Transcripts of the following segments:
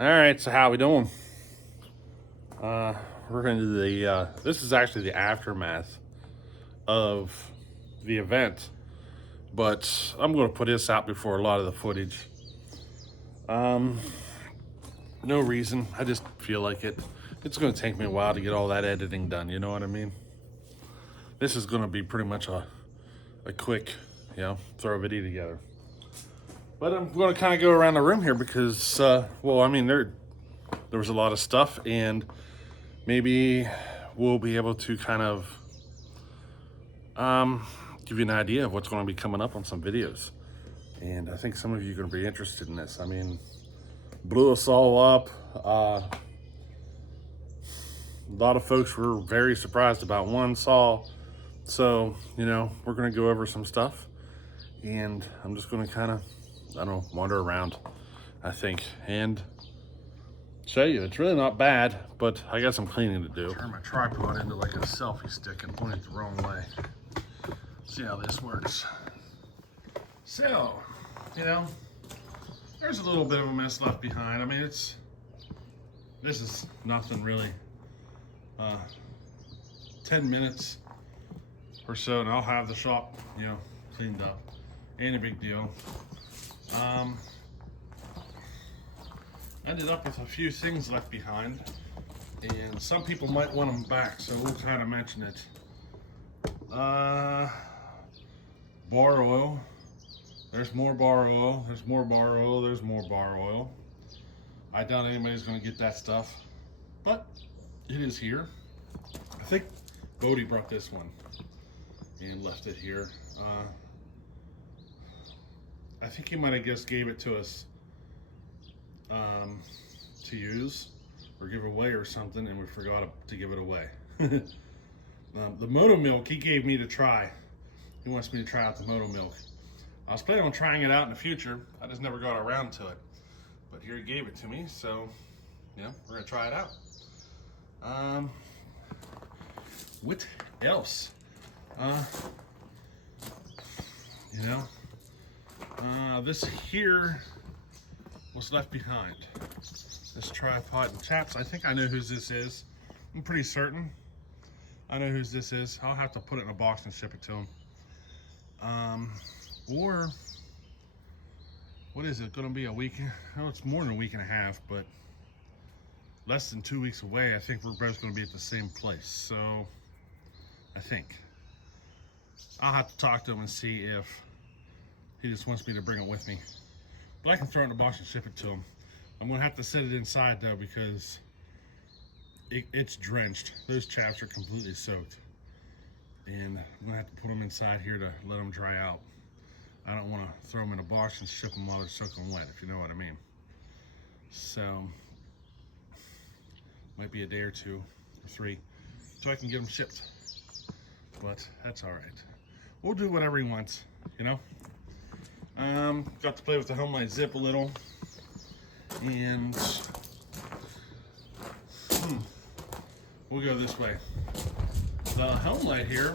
All right, so how we doing? We're going to do this is actually the aftermath of the event, but I'm going to put this out before a lot of the footage. Um, no reason. I just feel like it. It's going to take me a while to get all that editing done. You know what I mean? This is going to be pretty much a quick, throw a video together. But I'm going to kind of go around the room here because, there was a lot of stuff, and maybe we'll be able to kind of give you an idea of what's going to be coming up on some videos. And I think some of you are going to be interested in this. I mean, blew us all up. A lot of folks were very surprised about one saw. So, we're going to go over some stuff. And I'm just going to kind of, wander around, I think. And show you. It's really not bad, but I got some cleaning to do. Turn my tripod into like a selfie stick and point it the wrong way. See how this works. So, there's a little bit of a mess left behind. I mean, this is nothing really. 10 minutes or so, and I'll have the shop, cleaned up. Ain't a big deal. Ended up with a few things left behind, and some people might want them back, so we'll kind of mention it. Bar oil. There's more bar oil. There's more bar oil. There's more bar oil. I doubt anybody's going to get that stuff, but it is here. I think Bodie brought this one and left it here. I think he might have just gave it to us to use or give away or something, and we forgot to give it away. The Moto Milk he gave me to try. He wants me to try out the Moto Milk. I was planning on trying it out in the future. I just never got around to it. But here he gave it to me, so we're gonna try it out. What else? This here was left behind. This tripod and chaps. I think I know whose this is. I'm pretty certain I know whose this is. I'll have to put it in a box and ship it to him. Or what is it gonna be, a week? Oh, it's more than a week and a half, but less than 2 weeks away. I think we're both gonna be at the same place. So I think I'll have to talk to him and see if he just wants me to bring it with me. But I can throw it in a box and ship it to him. I'm gonna have to set it inside though, because it's drenched. Those chaps are completely soaked. And I'm gonna have to put them inside here to let them dry out. I don't wanna throw them in a box and ship them while they're soaking wet, if you know what I mean. So, might be a day or 2 or 3, so I can get them shipped. But that's all right. We'll do whatever he wants, Got to play with the home light zip a little, and we'll go this way. The home light here,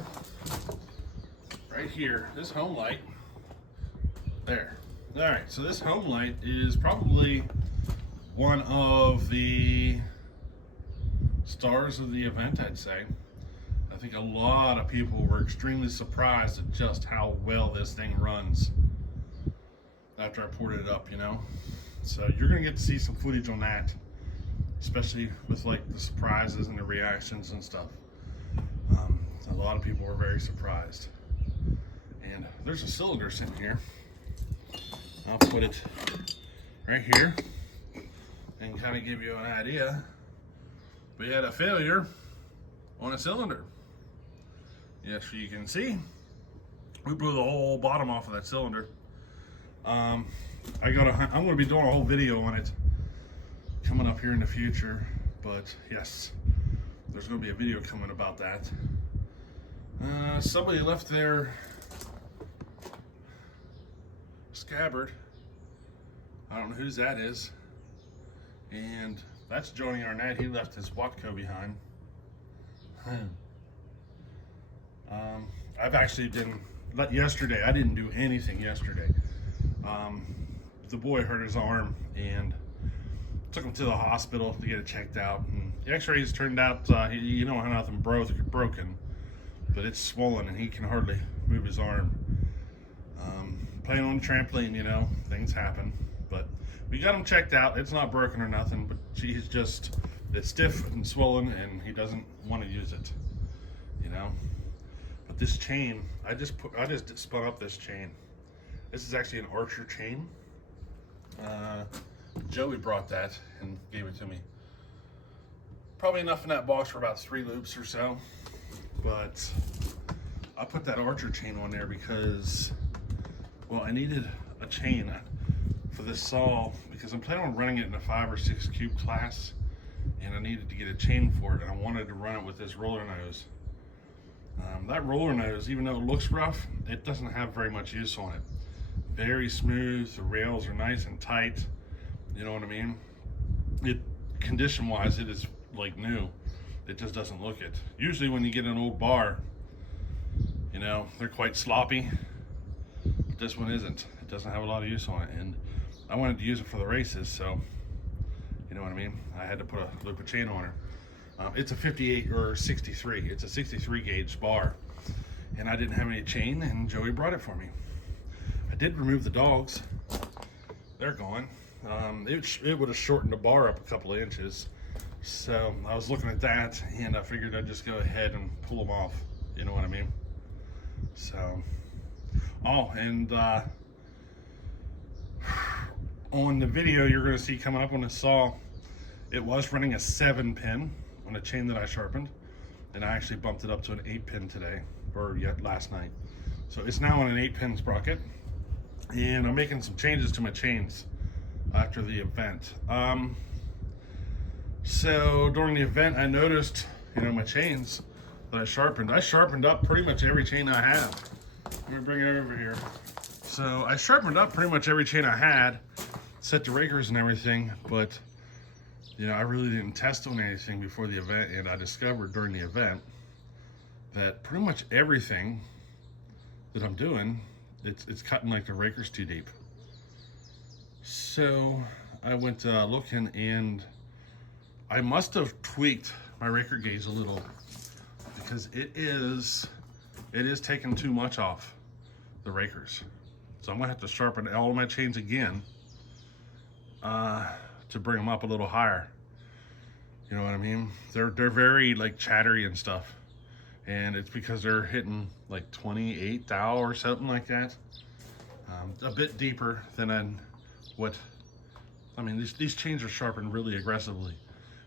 right here, this home light, there. All right, so this home light is probably one of the stars of the event, I'd say. I think a lot of people were extremely surprised at just how well this thing runs after I poured it up, So you're gonna get to see some footage on that, especially with like the surprises and the reactions and stuff. A lot of people were very surprised. And there's a cylinder sitting here. I'll put it right here and kind of give you an idea. We had a failure on a cylinder. Yes, you can see we blew the whole bottom off of that cylinder. I'm going to be doing a whole video on it coming up here in the future, but yes, there's going to be a video coming about that. Somebody left their scabbard. I don't know whose that is. And that's Johnny Arnett. He left his Watco behind. I've actually yesterday, I didn't do anything yesterday. The boy hurt his arm, and took him to the hospital to get it checked out. And the x-rays turned out, you don't have nothing broken, but it's swollen and he can hardly move his arm. Playing on the trampoline, you know, things happen. But we got him checked out. It's not broken or nothing, but it's stiff and swollen and he doesn't want to use it, you know. But this chain, I just spun up this chain. This is actually an Archer chain. Joey brought that and gave it to me. Probably enough in that box for about 3 loops or so. But I put that Archer chain on there because, well, I needed a chain for this saw because I'm planning on running it in a 5 or 6 cube class, and I needed to get a chain for it, and I wanted to run it with this roller nose. That roller nose, even though it looks rough, it doesn't have very much use on it. Very smooth, the rails are nice and tight, you know what I mean? Condition wise, it is like new. It just doesn't look it. Usually when you get an old bar, you know, they're quite sloppy, but this one isn't. It doesn't have a lot of use on it, and I wanted to use it for the races, so you know what I mean? I had to put a loop of chain on her. It's a 58 or 63. It's a 63 gauge bar, and I didn't have any chain, and Joey brought it for me. I did remove the dogs. They're gone. It would have shortened the bar up a couple of inches, so I was looking at that, and I figured I'd just go ahead and pull them off. You know what I mean? So, and on the video you're going to see coming up on the saw, it was running a 7-pin on a chain that I sharpened, and I actually bumped it up to an 8-pin today, or last night. So it's now on an 8-pin sprocket, and I'm making some changes to my chains after the event. So during the event, I noticed, you know, my chains that I sharpened up pretty much every chain I have. Let me bring it over here. So I sharpened up pretty much every chain I had, set the rakers and everything, but you know, I really didn't test on anything before the event, and I discovered during the event that pretty much everything that I'm doing, it's cutting like the raker's too deep. So I went looking, and I must have tweaked my raker gauge a little because it is taking too much off the rakers. So I'm gonna have to sharpen all of my chains again to bring them up a little higher. You know what I mean? They're very like chattery and stuff, and it's because they're hitting like 28 thou or something like that. A bit deeper than what I mean. These chains are sharpened really aggressively,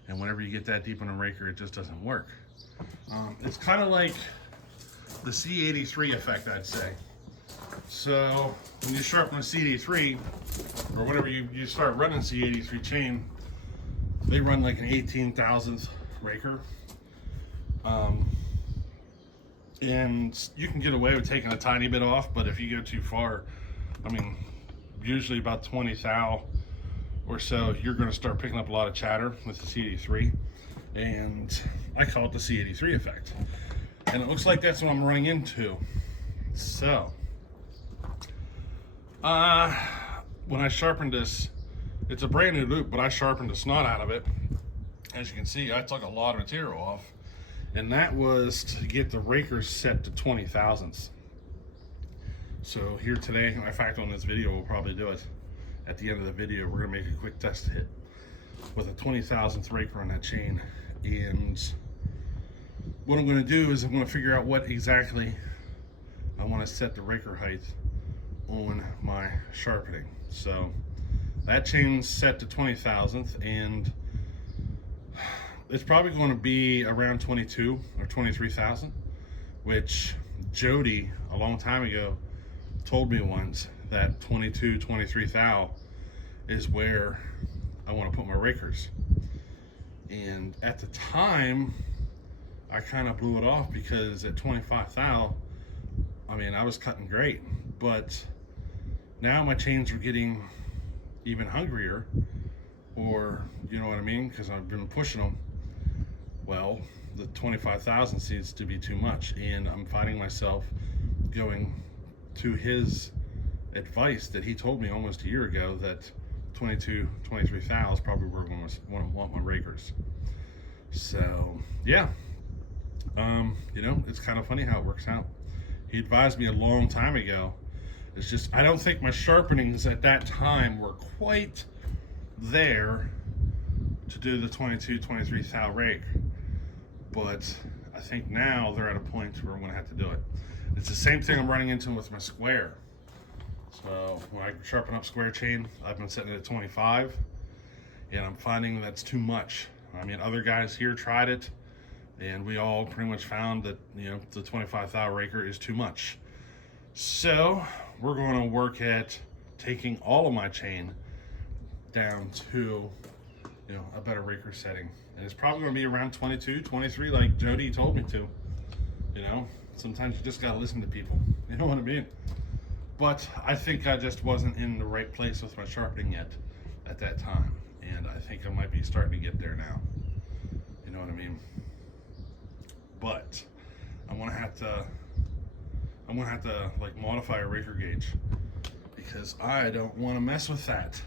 and whenever you get that deep on a raker, it just doesn't work. It's kind of like the C83 effect, I'd say. So when you sharpen a C83, or whenever you start running C83 chain, they run like an 18,000th raker. And you can get away with taking a tiny bit off, but if you go too far, I mean, usually about 20 thou or so, you're going to start picking up a lot of chatter with the C83, and I call it the C83 effect. And it looks like that's what I'm running into. So, when I sharpened this, it's a brand new loop, but I sharpened the snot out of it. As you can see, I took a lot of material off, and that was to get the rakers set to 20 thousandths. So here today, in fact on this video, we'll probably do it. At the end of the video, we're gonna make a quick test hit with a 20 thousandth raker on that chain. And what I'm gonna do is I'm gonna figure out what exactly I wanna set the raker height on my sharpening. So that chain's set to 20 thousandth, and it's probably going to be around 22 or 23 thousand, which Jody a long time ago told me once that 22, 23 thou is where I want to put my rakers. And at the time, I kind of blew it off because at 25 thou, I mean, I was cutting great, but now my chains are getting even hungrier, or you know what I mean, because I've been pushing them. Well, the 25,000 seems to be too much, and I'm finding myself going to his advice that he told me almost a year ago, that 22, 23 thou is probably where I'm gonna want my rakers. So yeah, you know, it's kind of funny how it works out. He advised me a long time ago. It's just, I don't think my sharpenings at that time were quite there to do the 22, 23 thou rake. But I think now they're at a point where I'm gonna have to do it. It's the same thing I'm running into with my square. So when I sharpen up square chain, I've been setting it at 25, and I'm finding that's too much. I mean, other guys here tried it, and we all pretty much found that, you know, the 25 thou raker is too much. So we're going to work at taking all of my chain down to, you know, a better raker setting, and it's probably going to be around 22, 23, like Jody told me to. You know, sometimes you just got to listen to people. You know what I mean? But I think I just wasn't in the right place with my sharpening yet at that time, and I think I might be starting to get there now. You know what I mean? But I'm gonna have to like modify a raker gauge, because I don't want to mess with that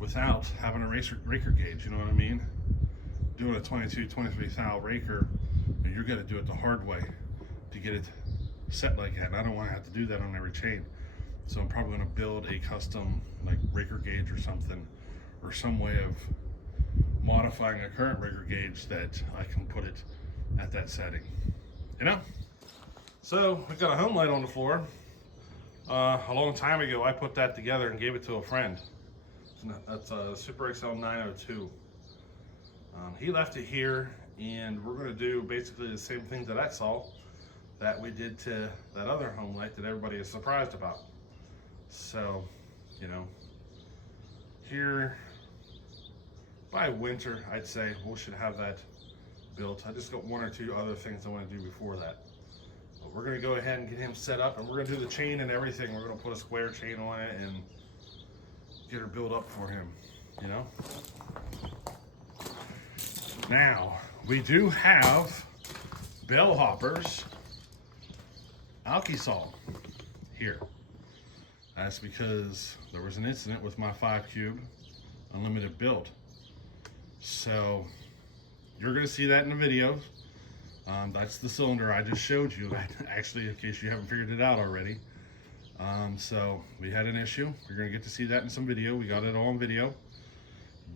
without having a raker gauge. You know what I mean? Doing a 22, 23 thou raker, you're gonna do it the hard way to get it set like that, and I don't want to have to do that on every chain. So I'm probably going to build a custom like raker gauge or something, or some way of modifying a current raker gauge that I can put it at that setting, you know. So we've got a home light on the floor. A long time ago I put that together and gave it to a friend. That's a Super XL 902. He left it here, and we're going to do basically the same thing that I saw that we did to that other home light that everybody is surprised about. So, you know, here by winter, I'd say we should have that built. I just got one or two other things I want to do before that. But we're going to go ahead and get him set up, and we're going to do the chain and everything. We're going to put a square chain on it and get her built up for him, you know. Now, we do have Bellhopper's Alki-Sol here. That's because there was an incident with my 5 cube unlimited build. So you're going to see that in the video. That's the cylinder I just showed you, actually, in case you haven't figured it out already. So we had an issue. You're going to get to see that in some video. We got it all on video.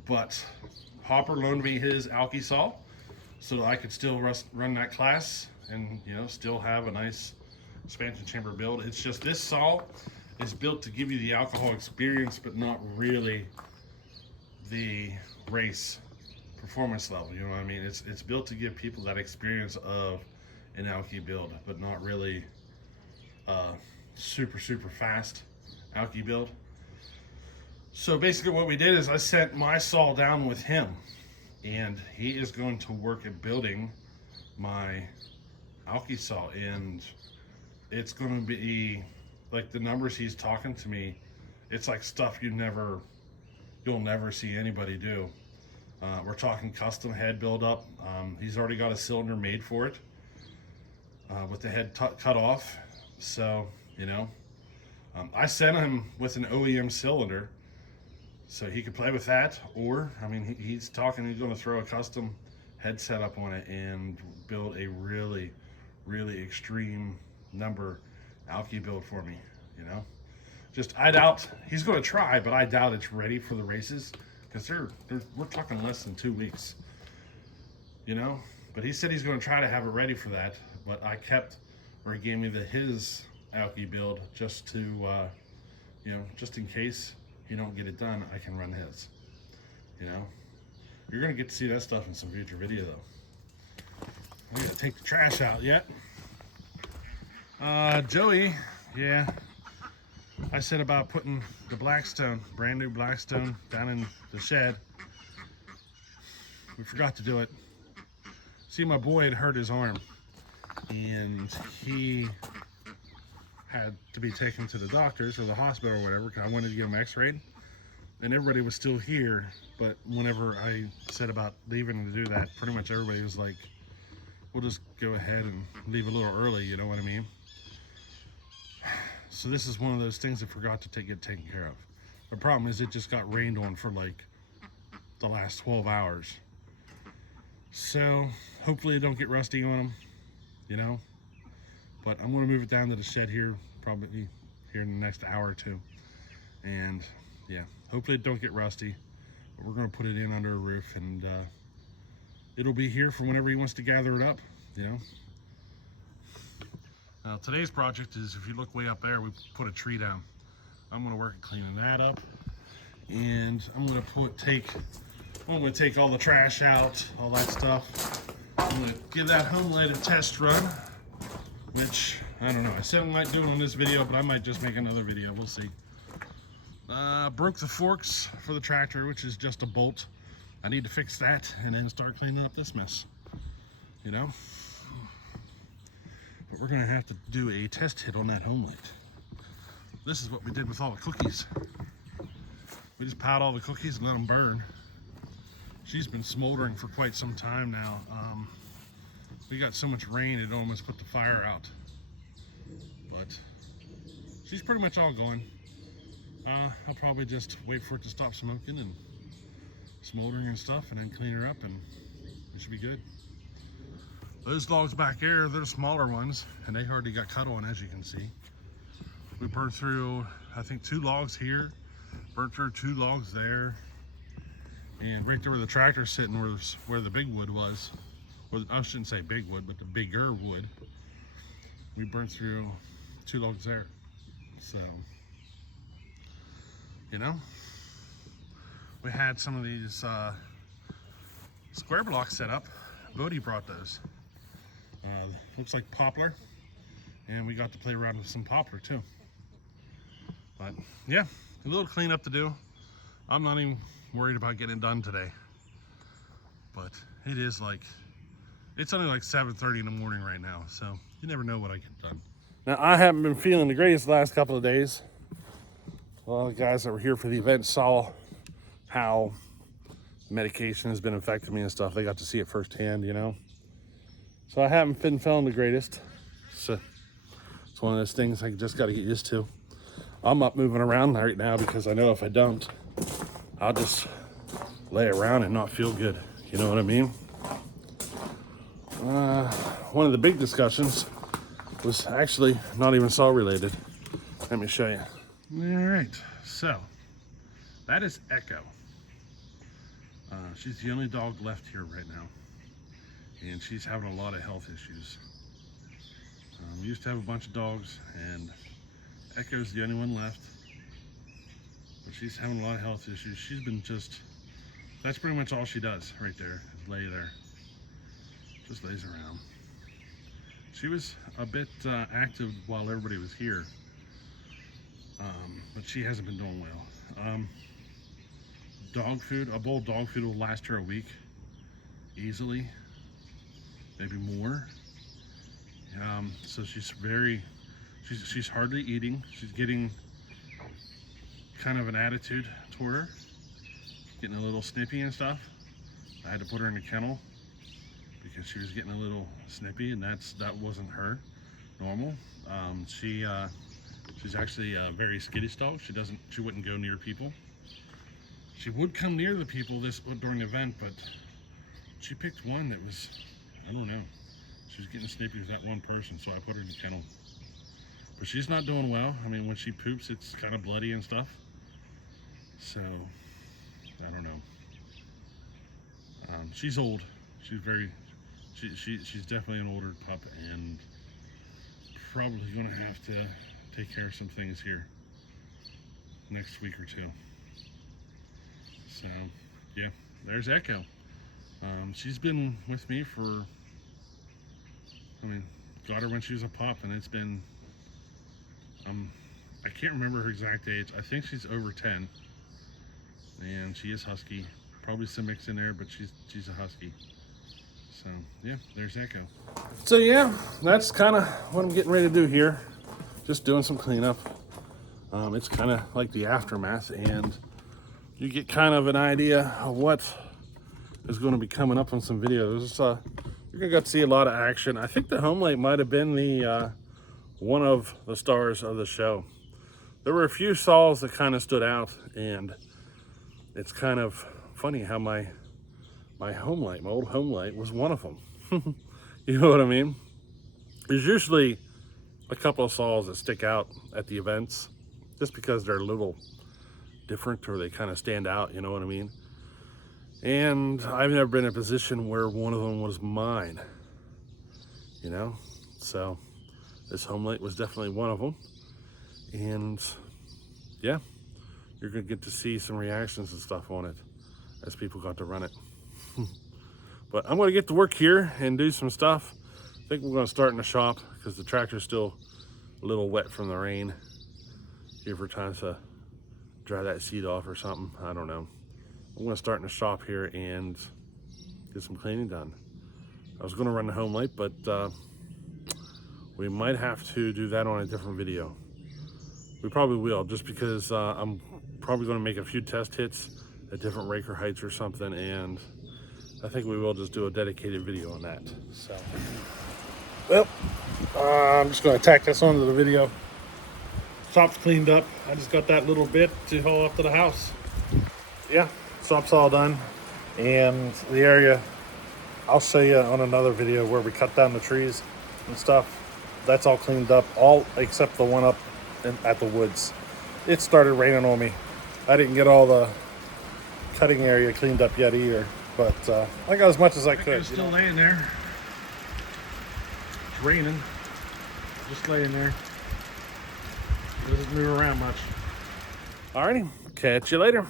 But Hopper loaned me his Alki-Sol so that I could still run that class and, you know, still have a nice expansion chamber build. It's just this saw is built to give you the alcohol experience, but not really the race performance level. You know what I mean? It's built to give people that experience of an Alki build, but not really super fast Alki build. So basically what we did is I sent my saw down with him, and he is going to work at building my Alki-Sol, and it's going to be like the numbers he's talking to me. It's like stuff you'll never see anybody do. We're talking custom head build up. He's already got a cylinder made for it with the head cut off. So, you know, I sent him with an OEM cylinder so he could play with that. Or, I mean, he's talking, he's going to throw a custom head setup on it and build a really extreme number Alki build for me, you know. Just, I doubt, he's going to try, but I doubt it's ready for the races, because we're talking less than 2 weeks, you know. But he said he's going to try to have it ready for that, but I kept, or he gave me his Alki build just to, you know, just in case you don't get it done, I can run his, you know. You're going to get to see that stuff in some future video, though. I'm going to take the trash out yet. Joey, yeah, I said about putting the Blackstone, brand new Blackstone, down in the shed. We forgot to do it. See, my boy had hurt his arm, and he had to be taken to the doctors or the hospital or whatever, because I wanted to get him x-rayed, and everybody was still here. But whenever I said about leaving to do that, pretty much everybody was like, we'll just go ahead and leave a little early, you know what I mean? So this is one of those things I forgot to get taken care of. The problem is it just got rained on for like the last 12 hours. So hopefully it don't get rusty on them, you know. But I'm gonna move it down to the shed here, probably here in the next hour or two. And yeah, hopefully it don't get rusty. But we're gonna put it in under a roof, and it'll be here for whenever he wants to gather it up, you know. Now today's project is, if you look way up there, we put a tree down. I'm gonna work at cleaning that up, and I'm gonna take all the trash out, all that stuff. I'm gonna give that home light a test run, which I don't know. I said I might do it on this video, but I might just make another video. We'll see. Broke the forks for the tractor, which is just a bolt. I need to fix that and then start cleaning up this mess, you know. But we're gonna have to do a test hit on that home light. This is what we did with all the cookies. We just piled all the cookies and let them burn. She's been smoldering for quite some time now. We got so much rain it almost put the fire out. But she's pretty much all going. I'll probably just wait for it to stop smoking and smoldering and stuff, and then clean her up, and it should be good. Those logs back there, they're the smaller ones, and they hardly got cut on, as you can see. We burned through, I think, 2 logs here, burnt through 2 logs there, and right there where the tractor's sitting, where the big wood was, or I shouldn't say big wood, but the bigger wood, we burnt through 2 logs there. So, you know, we had some of these square blocks set up. Bodie brought those. Looks like poplar, and we got to play around with some poplar too. But yeah, a little cleanup to do. I'm not even worried about getting it done today, but it is like, it's only like 7:30 in the morning right now, so you never know what I get done. Now, I haven't been feeling the greatest the last couple of days. Well, the guys that were here for the event saw how medication has been affecting me and stuff. They got to see it firsthand, you know. So I haven't been feeling the greatest. So it's one of those things I just got to get used to. I'm up moving around right now because I know if I don't, I'll just lay around and not feel good. You know what I mean? One of the big discussions was actually not even saw related. Let me show you. All right, so that is Echo. She's the only dog left here right now, and she's having a lot of health issues. We used to have a bunch of dogs, and Echo's the only one left, but she's having a lot of health issues. She's been that's pretty much all she does right there, is lay there. Just lays around. She was a bit active while everybody was here, but she hasn't been doing well. Dog food, a bowl of dog food will last her a week, easily, maybe more. So she's hardly eating. She's getting kind of an attitude toward her, getting a little snippy and stuff. I had to put her in a kennel because she was getting a little snippy, and that wasn't her normal. She's actually a very skittish dog. She wouldn't go near people. She would come near the people during the event, but she picked one that was, I don't know. She was getting snippy with that one person, so I put her in the kennel. But she's not doing well. I mean, when she poops, it's kind of bloody and stuff. So, I don't know. She's old. She's definitely an older pup, and probably gonna have to take care of some things here next week or 2. So, yeah, there's Echo. She's been with me got her when she was a pup, and it's been, I can't remember her exact age. I think she's over 10, and she is husky. Probably some mix in there, but she's a husky. So, yeah, there's Echo. So, yeah, that's kind of what I'm getting ready to do here. Just doing some cleanup. It's kind of like the aftermath, and you get kind of an idea of what is going to be coming up on some videos. You're going to get to see a lot of action. I think the home light might have been the one of the stars of the show. There were a few saws that kind of stood out, and it's kind of funny how my home light, my old home light, was one of them. You know what I mean? There's usually a couple of saws that stick out at the events just because they're a little different or they kind of stand out, you know what I mean? And I've never been in a position where one of them was mine, you know? So this home light was definitely one of them. And yeah, you're gonna get to see some reactions and stuff on it as people got to run it. But I'm gonna get to work here and do some stuff. I think we're gonna start in the shop because the tractor's still a little wet from the rain. Give her time to dry that seat off or something, I don't know. I'm gonna start in the shop here and get some cleaning done. I was gonna run the home light, but we might have to do that on a different video. We probably will, just because I'm probably gonna make a few test hits at different raker heights or something, and I think we will just do a dedicated video on that. So, well, I'm just gonna tack this onto the video. Shop's cleaned up. I just got that little bit to haul up to the house. Yeah, shop's all done. And the area, I'll show you on another video where we cut down the trees and stuff. That's all cleaned up, all except the one up at the woods. It started raining on me. I didn't get all the cutting area cleaned up yet either, but I got as much as I could. It's still laying there. It's raining, just laying there. It doesn't move around much. Alrighty, catch you later.